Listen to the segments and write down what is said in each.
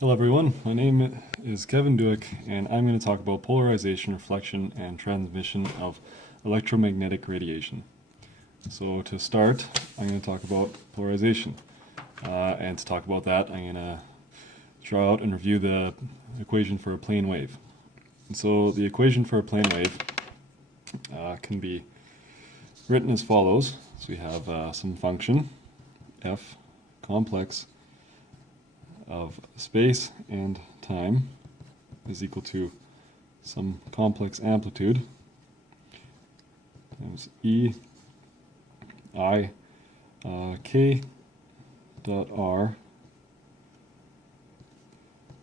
Hello everyone, my name is Kevin Dueck and I'm going to talk about polarization, reflection, and transmission of electromagnetic radiation. So to start, I'm going to talk about polarization. And to talk about that, I'm going to draw out and review the equation for a plane wave. And so the equation for a plane wave can be written as follows. So we have some function, f complex, of space and time is equal to some complex amplitude times E I K dot R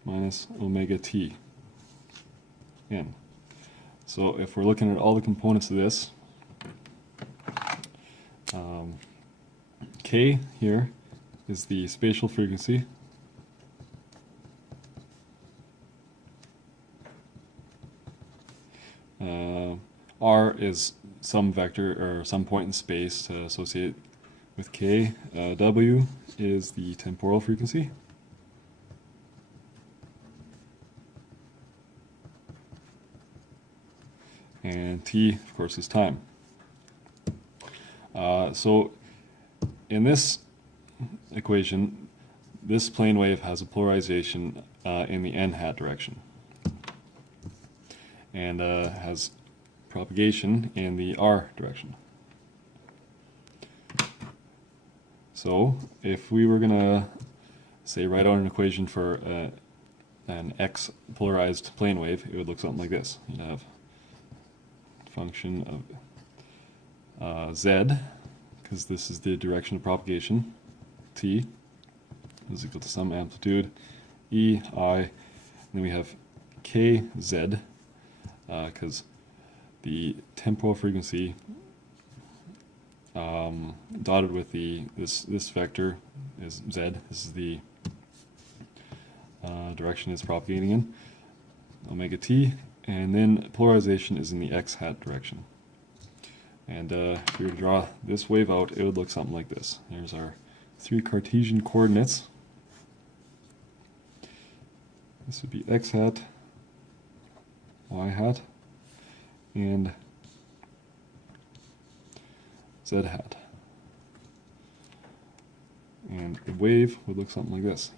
minus omega T n. So if we're looking at all the components of this, K here is the spatial frequency. R is some vector or some point in space to associate with K. W is the temporal frequency. And T, of course, is time. So in this equation, this plane wave has a polarization in the n hat direction, and has propagation in the r direction. So if we were going to, say, write out an equation for an x polarized plane wave, it would look something like this. You'd have function of z, because this is the direction of propagation, t is equal to some amplitude, e, I, and then we have kz, because the temporal frequency dotted with this vector is z. This is the direction it's propagating in, omega t, and then polarization is in the x hat direction. And if we were to draw this wave out, it would look something like this. Here's our three Cartesian coordinates. This would be x hat, y hat, and z hat. And the wave would look something like this.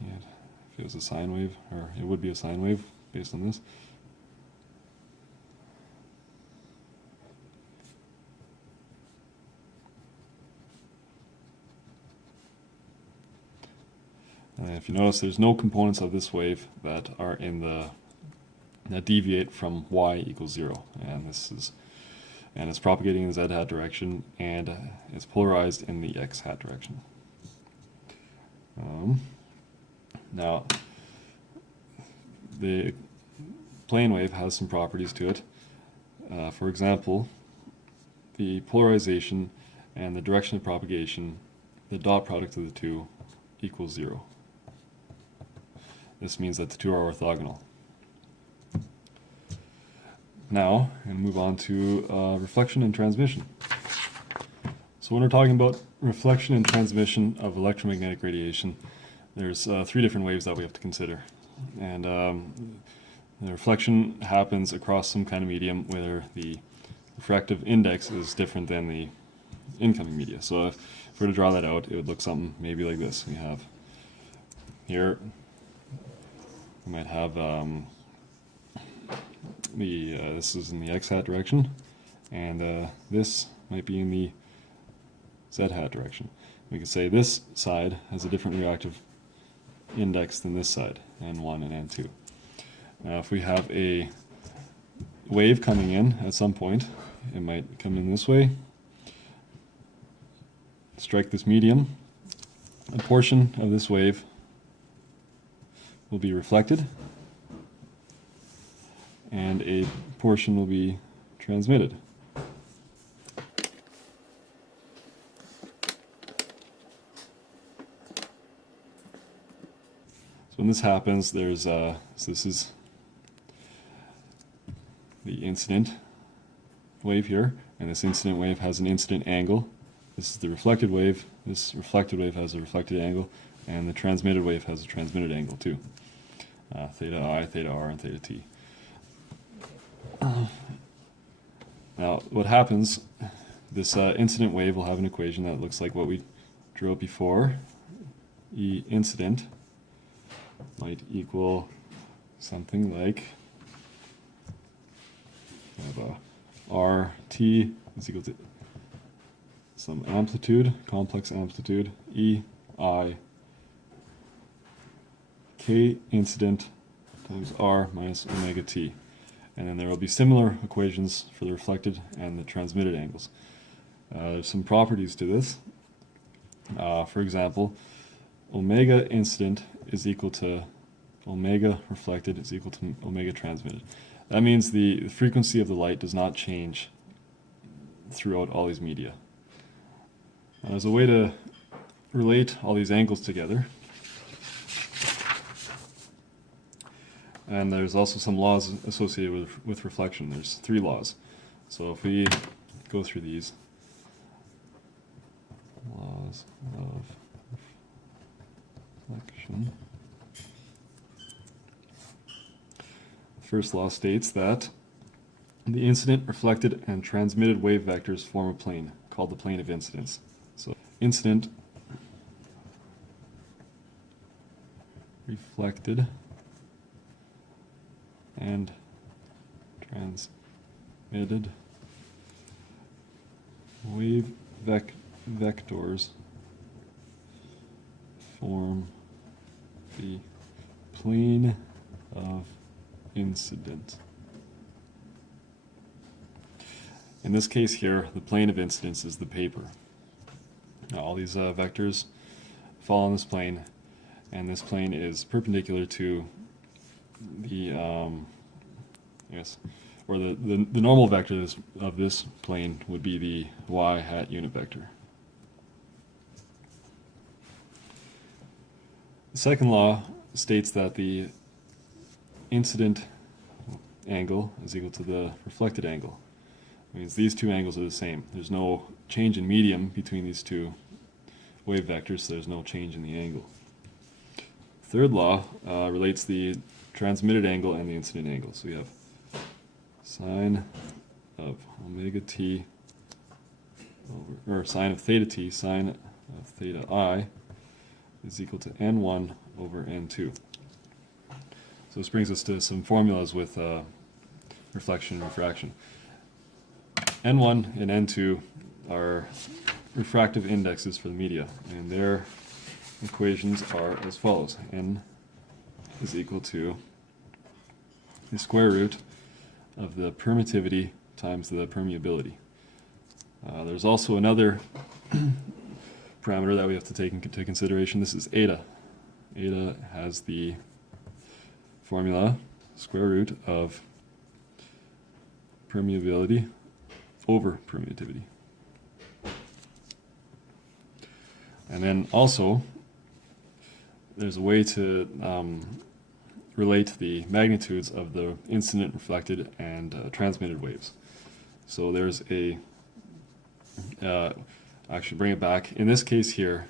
If it was a sine wave, or it would be a sine wave based on this. And if you notice, there's no components of this wave that are in that deviate from y equals 0, and it's propagating in the z hat direction, and it's polarized in the x hat direction. Now, the plane wave has some properties to it. For example, the polarization and the direction of propagation, the dot product of the two equals 0. This means that the two are orthogonal. Now, and move on to reflection and transmission. So when we're talking about reflection and transmission of electromagnetic radiation, there's three different waves that we have to consider. And the reflection happens across some kind of medium where the refractive index is different than the incoming media. So if we were to draw that out, it would look something maybe like this. We have here, we might have this is in the x hat direction, and this might be in the z hat direction. We could say this side has a different reactive index than this side, N1 and N2. Now if we have a wave coming in at some point, it might come in this way, strike this medium, a portion of this wave will be reflected, and a portion will be transmitted. So when this happens, there's so this is the incident wave here, and this incident wave has an incident angle. This is the reflected wave. This reflected wave has a reflected angle, and the transmitted wave has a transmitted angle too. theta I, theta r, and theta t. Now, what happens, this incident wave will have an equation that looks like what we drew up before. E incident might equal something like RT is equal to some amplitude, complex amplitude, E I K incident times R minus omega t. And then there will be similar equations for the reflected and the transmitted angles. There's some properties to this. For example, omega incident is equal to omega reflected is equal to omega transmitted. That means the frequency of the light does not change throughout all these media. Now, there's a way to relate all these angles together. And there's also some laws associated with reflection. There's 3 laws. So if we go through these laws of reflection. The first law states that the incident, reflected, and transmitted wave vectors form a plane called the plane of incidence. So incident, reflected, and transmitted wave vectors form the plane of incidence. In this case here, the plane of incidence is the paper. Now, all these vectors fall on this plane, and this plane is perpendicular to the the normal vector of this plane would be the y hat unit vector. The second law states that the incident angle is equal to the reflected angle. It means these two angles are the same. There's no change in medium between these two wave vectors, so there's no change in the angle. Third law relates the transmitted angle and the incident angle. So we have sine of omega t over, or sine of theta t, sine of theta I is equal to n1 over n2. So this brings us to some formulas with reflection and refraction. N1 and N2 are refractive indexes for the media, and their equations are as follows. N is equal to the square root of the permittivity times the permeability. There's also another parameter that we have to take into consideration. This is eta. Eta has the formula square root of permeability over permittivity. And then also, there's a way to relate the magnitudes of the incident, reflected, and transmitted waves. So there's a, actually bring it back. In this case here,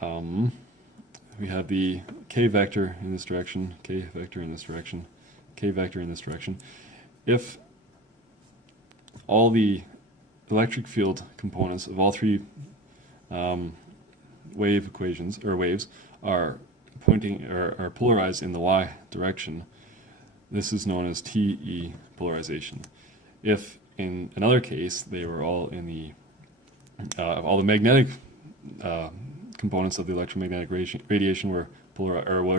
we have the k vector in this direction, k vector in this direction, k vector in this direction. If all the electric field components of all three wave equations or waves are pointing or are polarized in the y direction, this is known as TE polarization. If in another case they were all in the all the magnetic components of the electromagnetic radiation were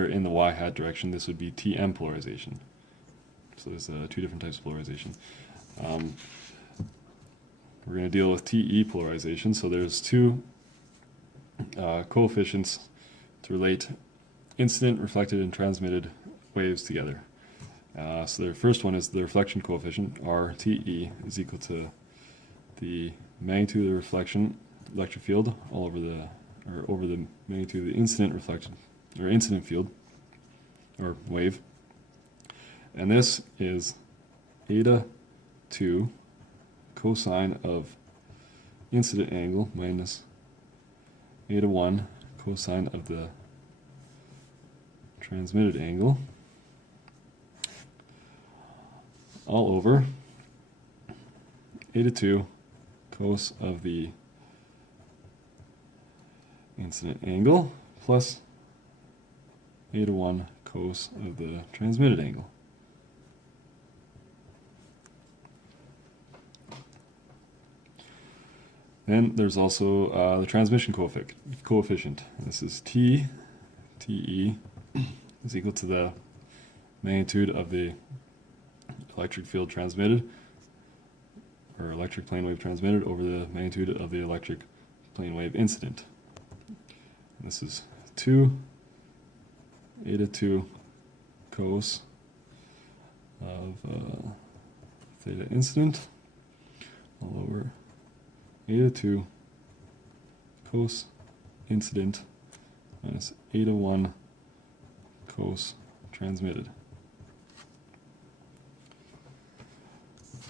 in the y hat direction, this would be TM polarization. So there's two different types of polarization. We're going to deal with TE polarization. So there's two coefficients to relate incident, reflected, and transmitted waves together. So the first one is the reflection coefficient, RTE, is equal to the magnitude of the reflection electric field all over the, or over the magnitude of the incident reflected, or incident field, or wave. And this is eta 2 cosine of incident angle minus eta 1 cosine of the transmitted angle all over eta 2 cos of the incident angle plus eta 1 cos of the transmitted angle. Then there's also the transmission coefficient. This is TE is equal to the magnitude of the electric field transmitted, or electric plane wave transmitted, over the magnitude of the electric plane wave incident. And this is 2 eta 2 cos of theta incident all over eta 2 cos incident minus eta 1 cos transmitted.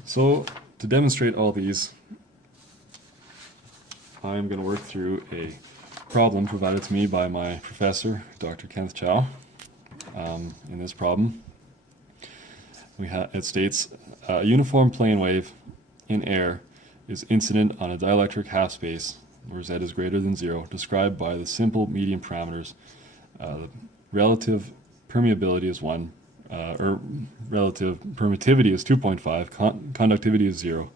So to demonstrate all these, I'm going to work through a problem provided to me by my professor, Dr. Kenneth Chow. In this problem, it states a uniform plane wave in air is incident on a dielectric half space where z is greater than 0, described by the simple medium parameters. The relative permeability is 1, or relative permittivity is 2.5, conductivity is 0,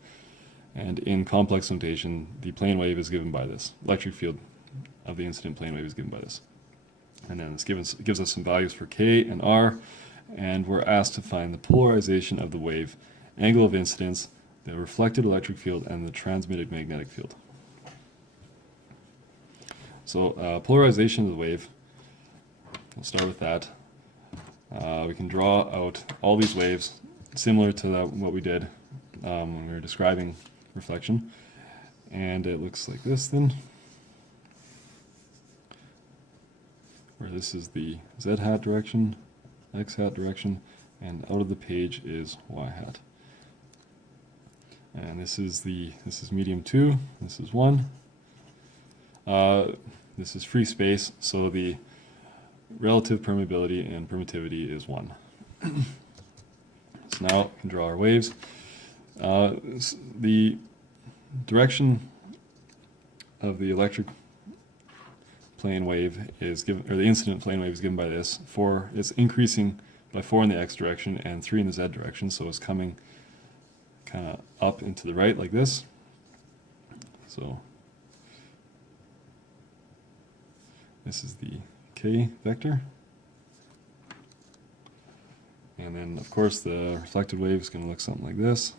and in complex notation, the plane wave is given by this. Electric field of the incident plane wave is given by this. And then this gives us some values for K and R, and we're asked to find the polarization of the wave, angle of incidence, the reflected electric field, and the transmitted magnetic field. So polarization of the wave, we'll start with that. We can draw out all these waves similar to what we did when we were describing reflection, and it looks like this then, where this is the z hat direction, x hat direction, and out of the page is y hat. And this is medium 2, this is 1. This is free space, so the relative permeability and permittivity is 1. So now we can draw our waves. The direction of the electric plane wave is given, or the incident plane wave is given by this. It's increasing by 4 in the x direction and 3 in the z direction, so it's coming kind of up and to the right like this. So this is the k vector. And then, of course, the reflected wave is going to look something like this.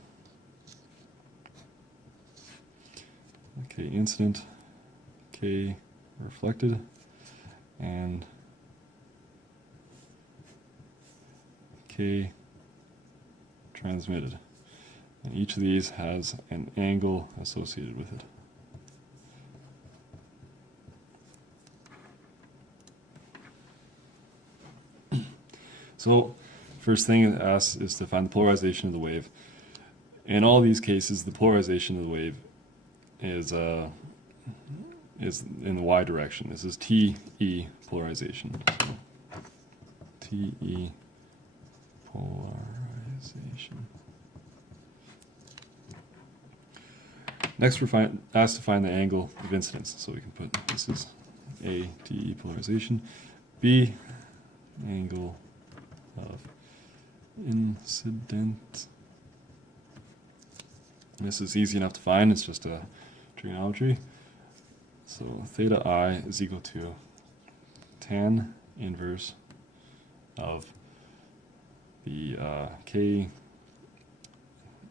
K incident, K reflected, and K transmitted. And each of these has an angle associated with it. So, first thing it asks is to find the polarization of the wave. In all these cases, the polarization of the wave is in the y direction. This is TE polarization. So, TE polarization. Next, we're asked to find the angle of incidence. So we can put, this is A, TE polarization, B, angle of incident. This is easy enough to find, it's just a trigonometry. So theta I is equal to tan inverse of the k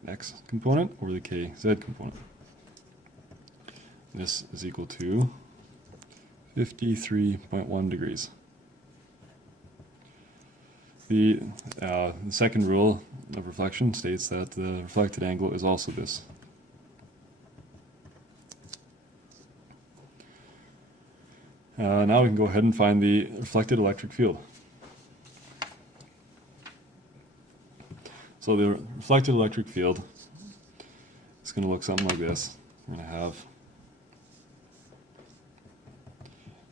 x component over the k z component. This is equal to 53.1 degrees. The second rule of reflection states that the reflected angle is also this. Now we can go ahead and find the reflected electric field. So the reflected electric field is going to look something like this. We're going to have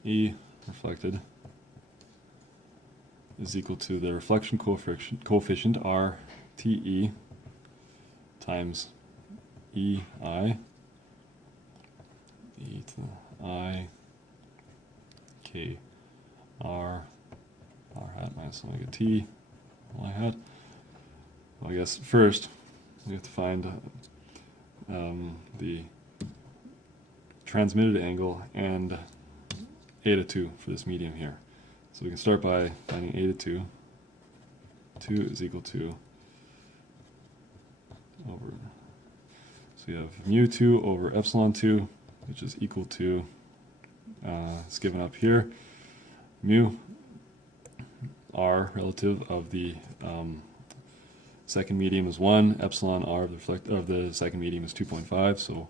E reflected is equal to the reflection coefficient RTE times EI, e to the I K R hat minus omega T Y hat. Well, I guess first we have to find the transmitted angle and eta 2 for this medium here. So we can start by finding eta 2. 2 is equal to over, so we have mu 2 over epsilon 2, which is equal to, it's given up here, mu r relative of the second medium is 1, epsilon r of the second medium is 2.5, so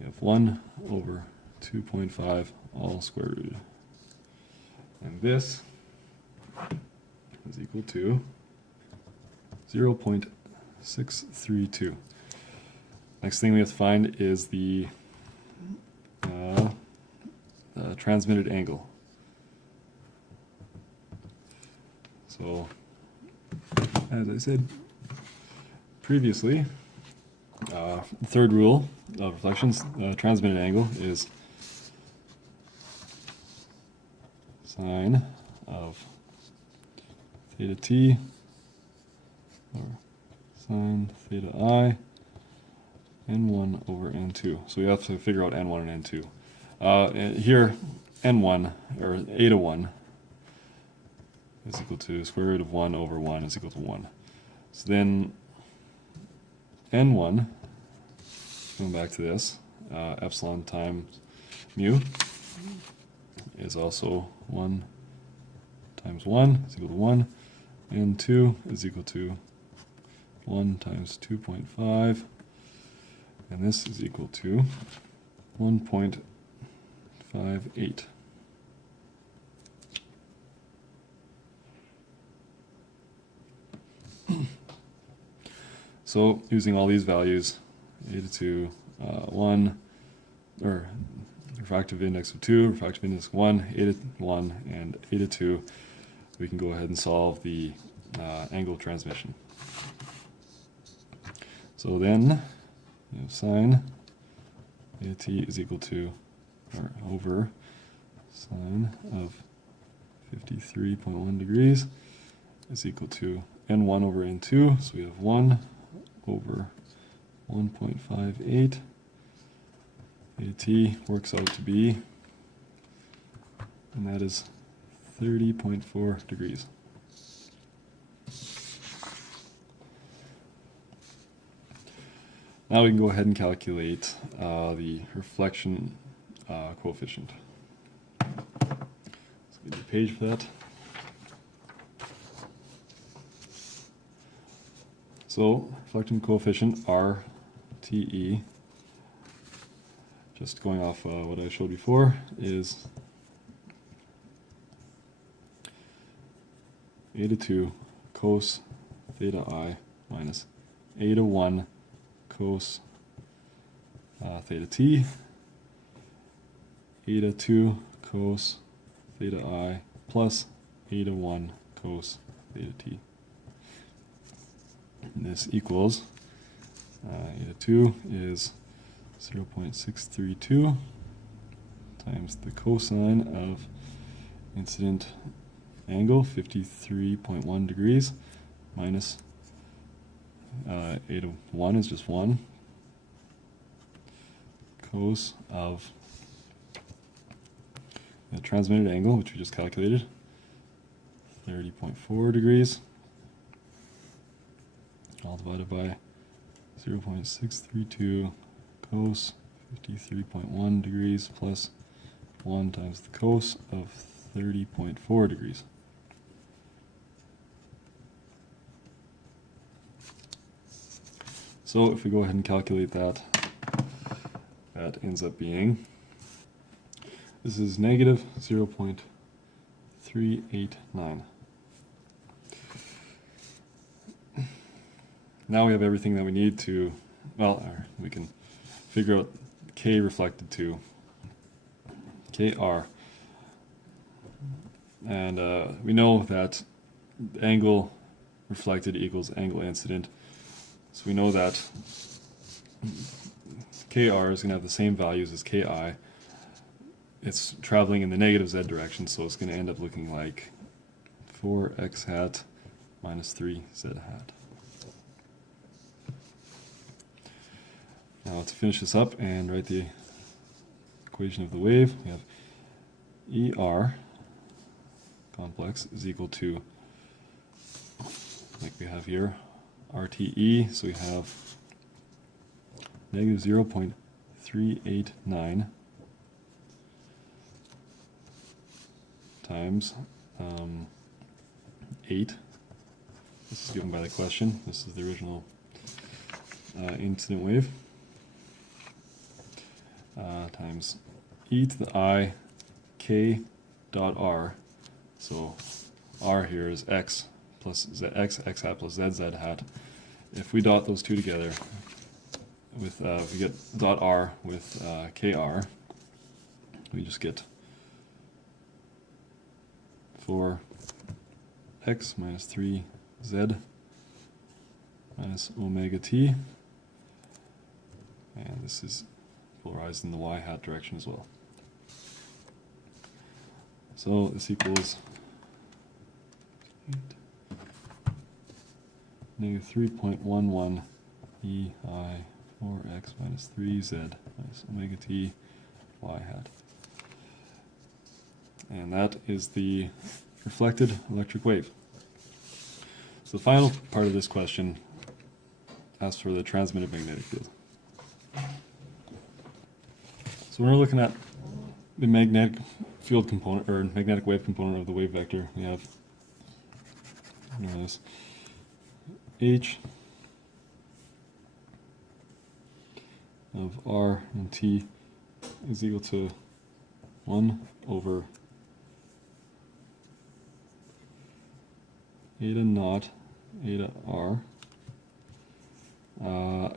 we have 1 over 2.5 all square rooted. And this is equal to 0.632. Next thing we have to find is the transmitted angle. So, as I said previously, the third rule of reflections, transmitted angle is sine of theta t or sine theta I n1 over n2. So we have to figure out n1 and n2. And here, n1, or eta 1, is equal to square root of 1 over 1 is equal to 1. So then n1, going back to this, epsilon times mu is also 1 times 1 is equal to 1, and 2 is equal to 1 times 2.5, and this is equal to 1.58. So using all these values, eta 2, 1, or refractive index of 2, refractive index of 1, eta 1, and eta 2, we can go ahead and solve the angle of transmission. So then, you have sine eta t is equal to, or over, sine of 53.1 degrees is equal to n1 over n2, so we have 1 over 1.58. Eta t works out to be, and that is 30.4 degrees. Now we can go ahead and calculate the reflection coefficient. Let's get a page for that. So, reflection coefficient RTE, just going off what I showed before, is eta 2 cos theta I minus eta 1 cos theta t, eta 2 cos theta I plus eta 1 cos theta t. And this equals, eta 2 is 0.632 times the cosine of incident angle, 53.1 degrees, minus eta 1 is just 1, cos of the transmitted angle, which we just calculated, 30.4 degrees, all divided by 0.632 cos 53.1 degrees plus 1 times the cos of 30.4 degrees. So if we go ahead and calculate that, that ends up being, this is negative 0.389. Now we have everything that we need to, well, we can figure out K reflected to KR. And we know that angle reflected equals angle incident. So we know that KR is going to have the same values as KI. It's traveling in the negative z direction, so it's going to end up looking like 4x hat minus 3z hat. Now to finish this up and write the equation of the wave, we have ER complex is equal to, like we have here, RTE, so we have negative 0.389 times 8. This is given by the question. This is the original incident wave. Times e to the I k dot r. So r here is x plus z, x hat plus z hat. If we dot those two together, with we get dot r with kr, we just get 4x minus 3z minus omega t, and this is polarized in the y hat direction as well. So this equals negative 3.11 EI 4x minus 3z minus omega t y hat. And that is the reflected electric wave. So the final part of this question asks for the transmitted magnetic field. So when we're looking at the magnetic field component, or magnetic wave component of the wave vector, we have this H of R and T is equal to 1 over eta naught eta R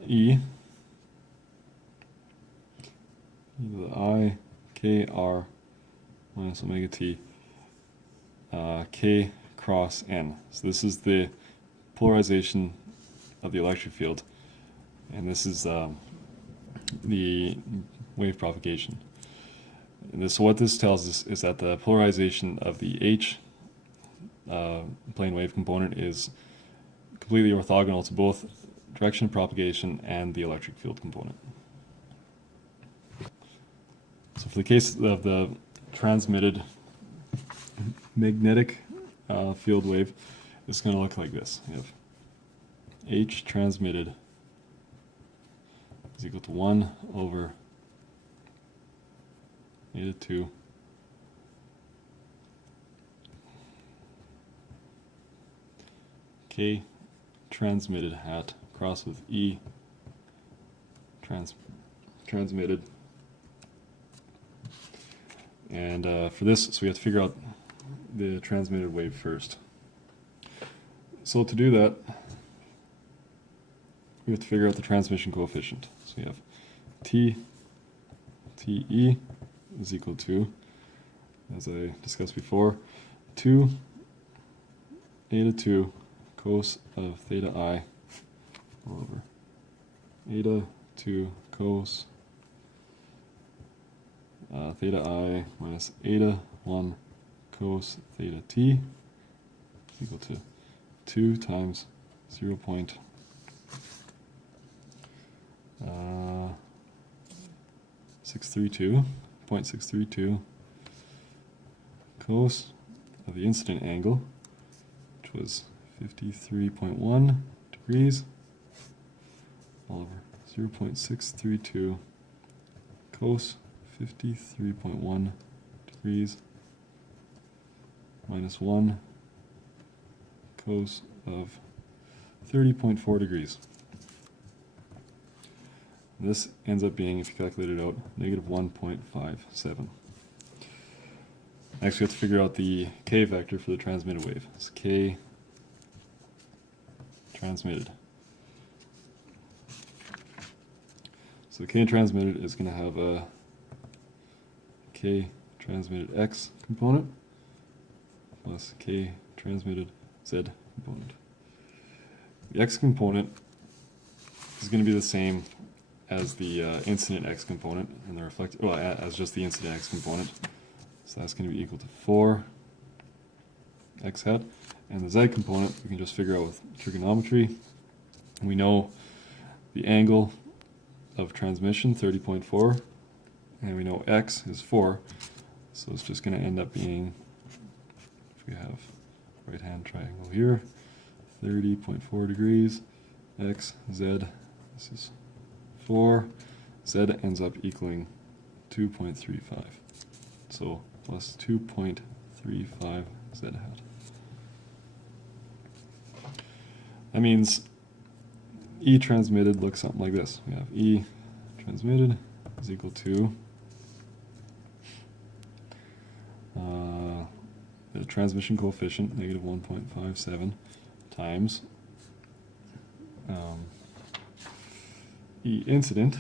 E to the I k R minus omega t k cross n. So this is the polarization of the electric field, and this is the wave propagation. And this, so what this tells us is that the polarization of the H plane wave component is completely orthogonal to both direction of propagation and the electric field component. So for the case of the transmitted magnetic field wave, it's going to look like this. We have H transmitted is equal to 1 over eta 2 K transmitted hat cross with E transmitted. And for this, so we have to figure out the transmitted wave first. So to do that, we have to figure out the transmission coefficient. So we have TE is equal to, as I discussed before, 2 eta 2 cos of theta I over eta 2 cos theta I minus eta 1 cos theta t is equal to 2 times 0.632 cos of the incident angle, which was 53.1 degrees, all over 0.632 cos 53.1 degrees minus 1 cos of 30.4 degrees. And this ends up being, if you calculate it out, negative 1.57. Next we have to figure out the k vector for the transmitted wave. It's k transmitted. So the k transmitted is going to have a k transmitted x component plus k transmitted Z component. The X component is going to be the same as the incident X component, and the reflected, well, as just the incident X component. So that's going to be equal to 4 X hat. And the Z component we can just figure out with trigonometry. We know the angle of transmission, 30.4, and we know X is 4, so it's just going to end up being, if we have right hand triangle here, 30.4 degrees, X, Z, this is 4, Z ends up equaling 2.35, so plus 2.35 Z hat. That means E transmitted looks something like this. We have E transmitted is equal to the transmission coefficient, negative 1.57, times E incident,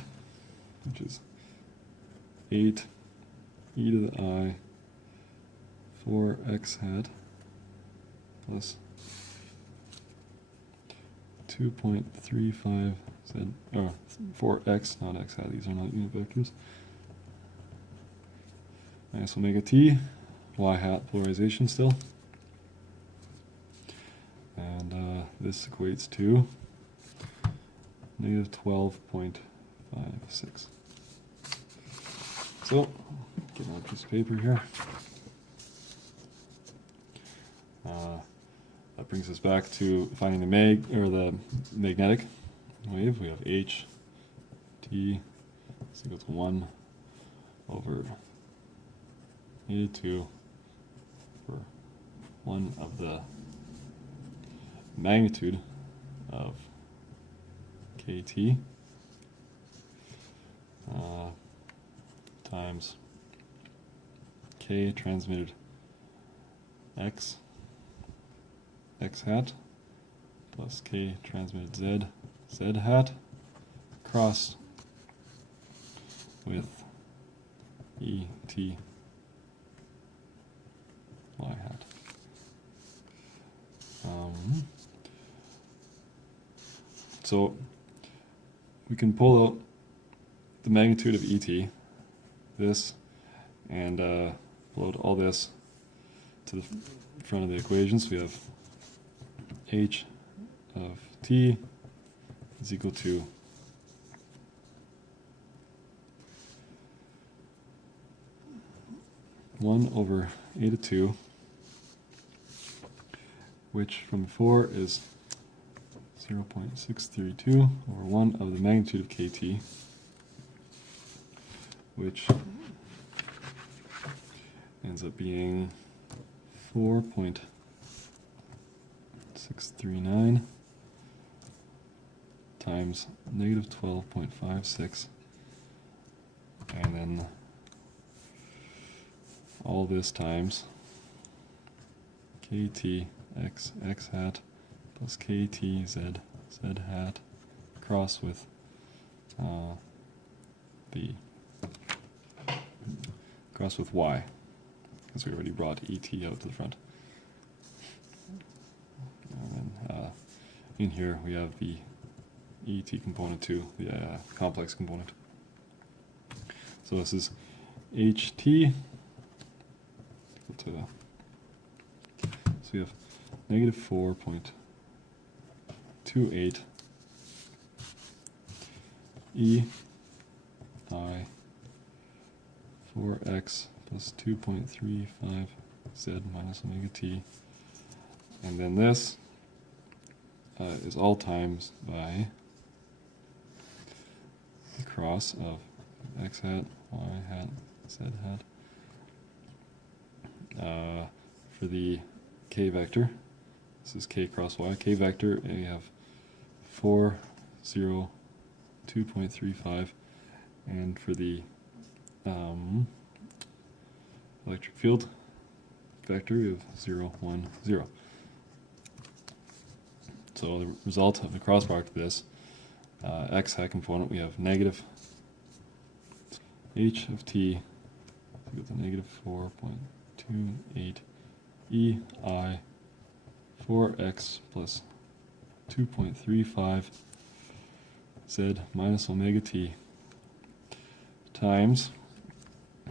which is 8 e to the I 4x hat plus 2.35 z, or 4x, not x hat, these are not unit vectors, minus omega t, y hat polarization still, and this equates to negative 12.56. So, get my piece of paper here. That brings us back to finding the magnetic wave. We have h t is equal to 1 over -2 for 1 of the magnitude of kt times k transmitted x hat plus k transmitted z hat crossed with et y hat. So we can pull out the magnitude of et, this, and pull out all this to the front of the equation. So we have h of t is equal to (1 over a to 2), which from before is 0.632 over 1 of the magnitude of kt, which ends up being 4.639 times negative 12.56, and then all this times kt x hat plus kt z hat cross with y, because we already brought et out to the front. And then in here we have the et component too, the complex component. So this is ht equal to, so we have negative 4.28 e I 4x plus 2.35 z minus omega t, and then this is all times by the cross of x hat, y hat, z hat. For the k vector, this is k cross y. K vector, we have 4, 0, 2.35, and for the electric field vector, we have 0, 1, 0. So the result of the cross product of this x hat component, we have negative h of t equal to negative 4.28 e I 4x plus 2.35 z minus omega t times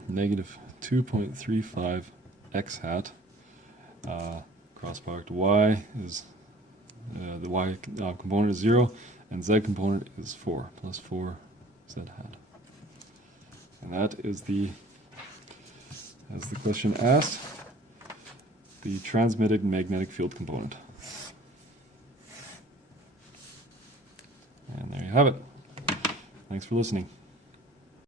negative 2.35 x hat. Cross product y is the y component is 0 and z component is 4 plus 4 z hat. And that is the, as the question asked, the transmitted magnetic field component. And there you have it. Thanks for listening.